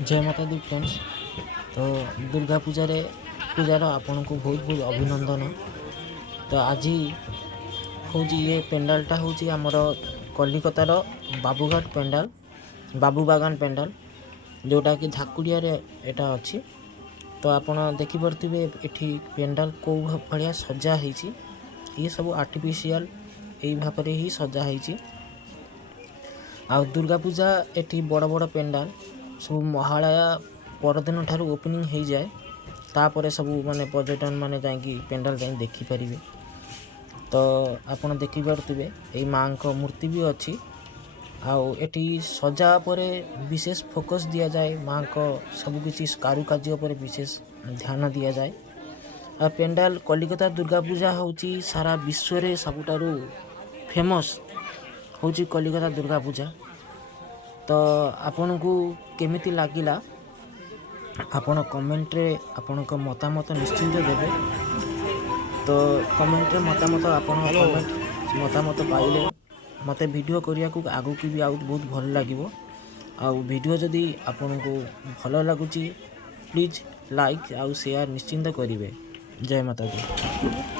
जय माता दी फ्रेंड्स। तो दुर्गा पूजार आपन को बहुत बहुत अभिनंदन। तो आज हूँ ये पेंडालटा हूँ आमर कलिकतार बाबूघाट पेंडाल बाबू बागान पेंडाल जोटा कि धाकुड़िया एटा अच्छी। तो आपड़ देखिपे ये पेंडाल कौ भाया सजा होती ये सब आर्टिफिशियल यही भाव ही सजा होती। आ दुर्गा पूजा ये बड़ बड़ पेंडाल सब महालया परदिन ठारू ओपनिंग हो जाए तापर सब माने पर्यटन माने जाकि पेंडाल जाए देखिपारे। तो आपड़ देखिपे ये माँ को मूर्ति भी अच्छी आठी सजा पर विशेष फोकस दि जाए माँ को सबकि कारुकार्य पर विशेष ध्यान दि जाए। आ पेंडाल कलिकता दुर्गा पूजा हूँ सारा विश्व रे सबुठारु फेमस हूँ कलिकता दुर्गा पूजा। तो आपन को केमिति लागिला आपन कमेंट रे आपन को मतामत निश्चिंत देबे। तो कमेंट रे मतामत आपन कमेंट मतामत पाइले मते वीडियो करिया को आगु की भी बहुत भल लागिवो। आ वीडियो जदि आपन को भल लागुची प्लीज लाइक आउ शेयर निश्चिंत करिवे। जय माता दी।